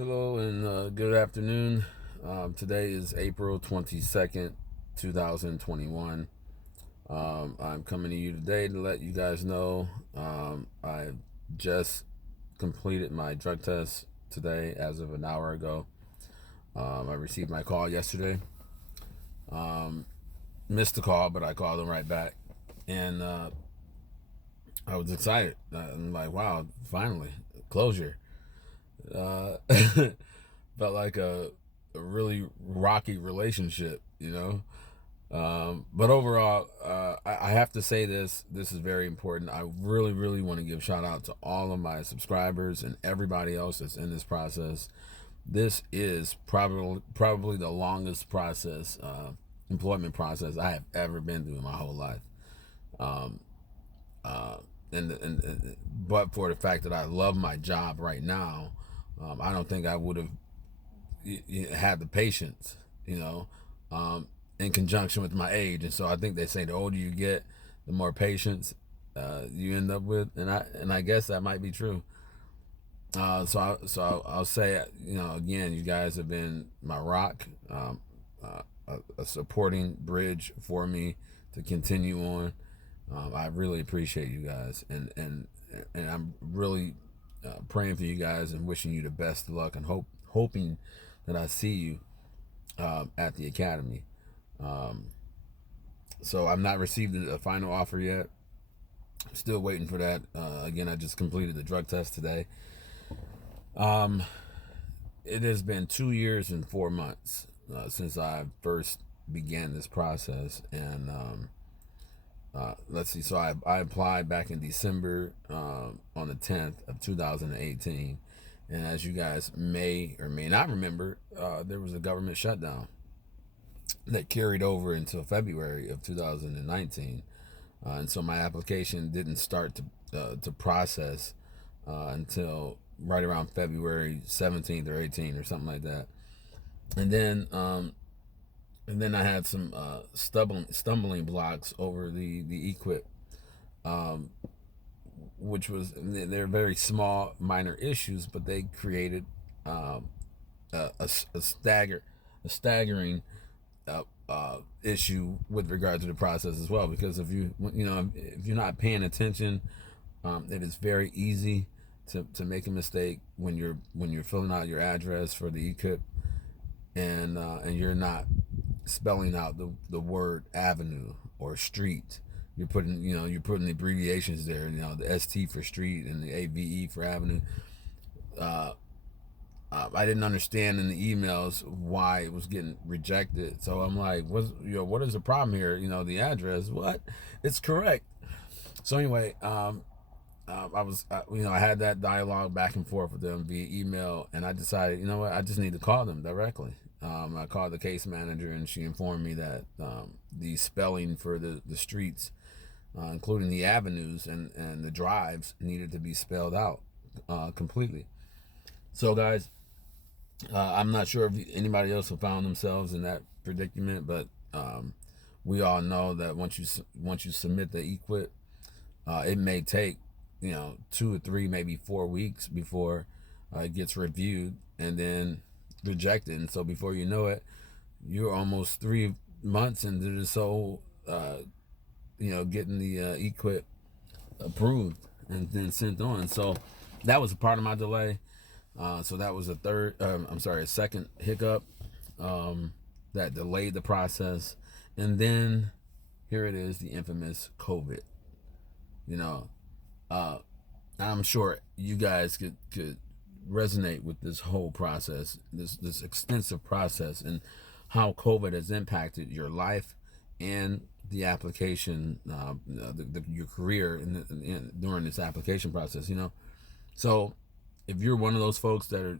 Hello and good afternoon. Today is April 22nd, 2021. I'm coming to you today to let you guys know I just completed my drug test today as of an hour ago. I received my call yesterday. Missed the call, but I called them right back. And I was excited. I'm like, wow, finally, closure. Uh, felt like a really rocky relationship, you know. But overall, I have to say this. This is very important. I really, really want to give shout out to all of my subscribers and everybody else that's in this process. This is probably the longest process, employment process I have ever been through in my whole life. Um, uh, but for the fact that I love my job right now, I don't think I would have had the patience, you know, in conjunction with my age. And so I think they say the older you get, the more patience you end up with, and I guess that might be true. I'll say, you know, again, you guys have been my rock, a supporting bridge for me to continue on. I really appreciate you guys, and I'm really praying for you guys and wishing you the best of luck and hoping that I see you at the academy. Um, so I've not received a final offer yet. Still waiting for that. Again, I just completed the drug test today. Um, it has been 2 years and 4 months since I first began this process, and let's see. So I applied back in December on the 10th of 2018, and as you guys may or may not remember, there was a government shutdown that carried over until February of 2019, and so my application didn't start to process until right around February 17th or 18th or something like that, and then I had some stumbling blocks over the equip, um, which was they're very small minor issues, but they created um, a staggering issue with regard to the process as well. Because if you're not paying attention, it is very easy to make a mistake when you're filling out your address for the equip, and you're not spelling out the word avenue or street. You're putting the abbreviations there. You know, the ST for street and the AVE for avenue. Uh, I didn't understand in the emails why it was getting rejected. So I'm like, what is the problem here? You know, the address, what? It's correct. So anyway, I had that dialogue back and forth with them via email, and I decided, you know what, I just need to call them directly. I called the case manager, and she informed me that the spelling for the streets, including the avenues and the drives, needed to be spelled out completely. So, guys, I'm not sure if anybody else have found themselves in that predicament, but we all know that once you submit the equip, it may take 2 or 3, maybe 4 weeks before it gets reviewed and then rejected. And so before you know it, you're almost 3 months into this whole, getting the equip approved and then sent on. So that was a part of my delay. So that was a second hiccup that delayed the process. And then here it is, the infamous COVID. You know, I'm sure you guys could resonate with this whole process, this extensive process, and how COVID has impacted your life and the application, your career during this application process. So if you're one of those folks that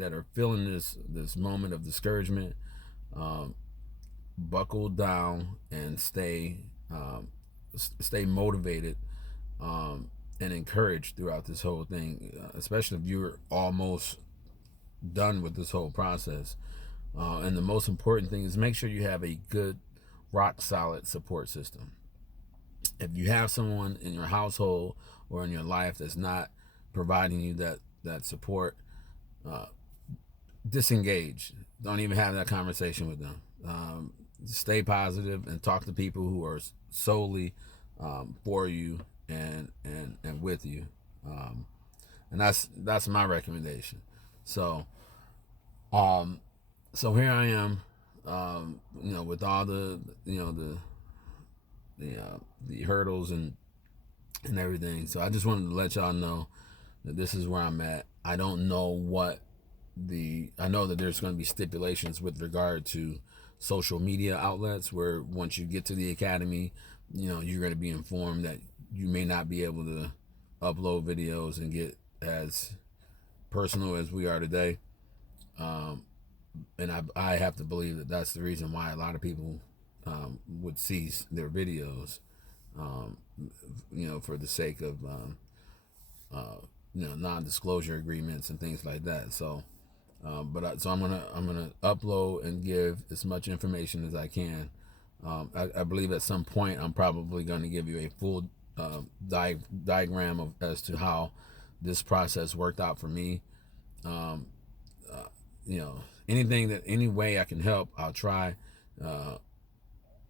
are feeling this moment of discouragement, um, buckle down and stay motivated, and encouraged throughout this whole thing, especially if you're almost done with this whole process. And the most important thing is make sure you have a good, rock solid support system. If you have someone in your household or in your life that's not providing you that support, uh, disengage. Don't even have that conversation with them. Stay positive and talk to people who are solely for you and with you. And that's my recommendation. So so here I am, with all the the hurdles and everything. So I just wanted to let y'all know that this is where I'm at. I don't know I know that there's going to be stipulations with regard to social media outlets where once you get to the academy, you're going to be informed that you may not be able to upload videos and get as personal as we are today. And I have to believe that that's the reason why a lot of people would cease their videos, for the sake of non-disclosure agreements and things like that. So, so I'm gonna upload and give as much information as I can. I believe at some point I'm probably going to give you a full diagram as to how this process worked out for me. Any way I can help, I'll try.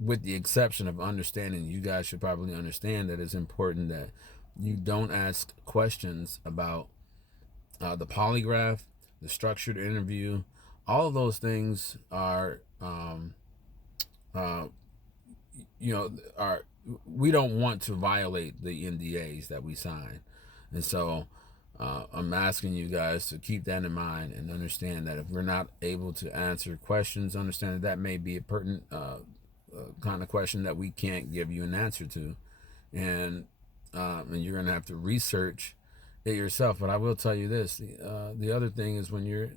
With the exception of understanding, you guys should probably understand that it's important that you don't ask questions about the polygraph, the structured interview. All of those things are, we don't want to violate the NDAs that we sign, and so I'm asking you guys to keep that in mind and understand that if we're not able to answer questions, understand that may be a pertinent kind of question that we can't give you an answer to, and you're gonna have to research it yourself. But I will tell you this: the other thing is when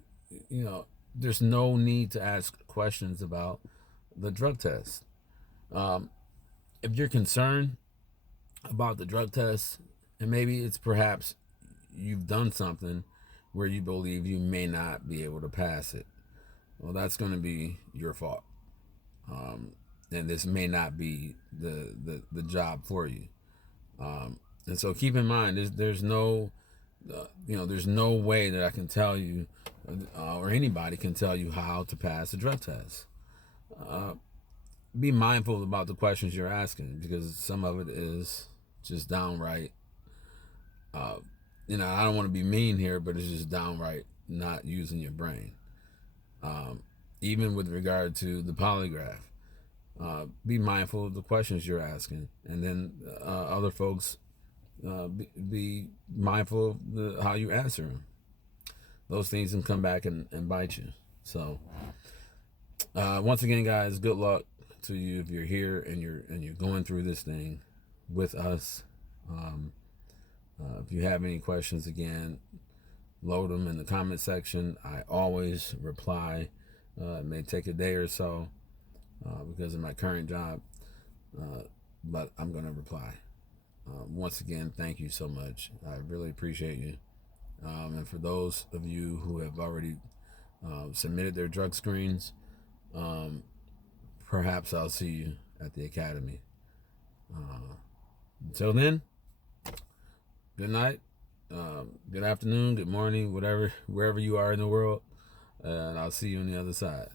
there's no need to ask questions about the drug test. If you're concerned about the drug test, and maybe it's perhaps you've done something where you believe you may not be able to pass it, well, that's going to be your fault. And this may not be the job for you. And so keep in mind, there's no way that I can tell you, or anybody can tell you how to pass a drug test. Be mindful about the questions you're asking, because some of it is just downright, I don't want to be mean here, but it's just downright not using your brain. Even with regard to the polygraph, be mindful of the questions you're asking, and then other folks be mindful of how you answer them. Those things can come back and bite you. So once again, guys, good luck to you if you're here and you're going through this thing with us. If you have any questions, again, load them in the comment section. I always reply. It may take a day or so because of my current job, but I'm going to reply. Once again, thank you so much. I really appreciate you. And for those of you who have already submitted their drug screens, perhaps I'll see you at the academy. Until then, good night, good afternoon, good morning, wherever you are in the world, and I'll see you on the other side.